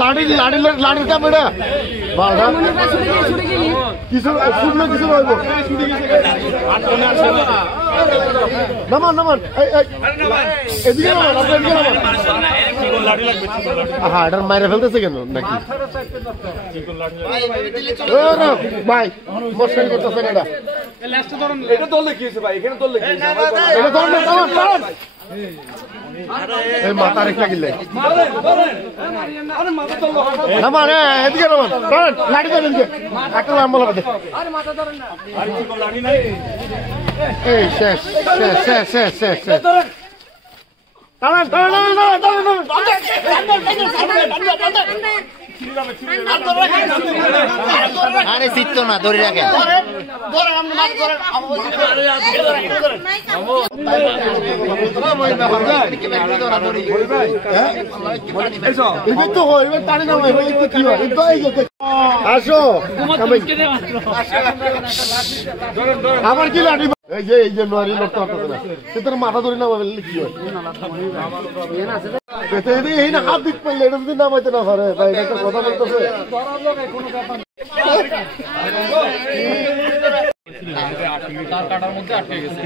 লাঠি লাঠির কাম এটা বাড়া কিছু শুনলে কিছু রইব নামান নামান এদিকে নামান আপনার এদিকে নামান হ্যাঁ এটা মাইরে ফেলতেছে কেন নাকি ভাই মশাই করতেছেন এটা এটা দললে কি হয়েছে ভাই এখানে দললে কি হয়েছে এটা ধরুন এই মাথা রেখে গেলে নামান এদিকে নামান লাঠি দেবেন যে একটা লাম্বা লাগাতে এই শেষ শেষ শেষ শেষ শেষ শেষ টানান টানান আরে চিত্ত না ধরে রাখেন আসো আমার কি লাঠি এই যে নোয়ারি লোকটা না সে তোর মাথা ধরে না কি হয় এই না হাত দিক পাইলে এটা যদি নামাইতে না পারে ভাই একটা কথা বলতেছে কাটার মধ্যে আটকে গেছে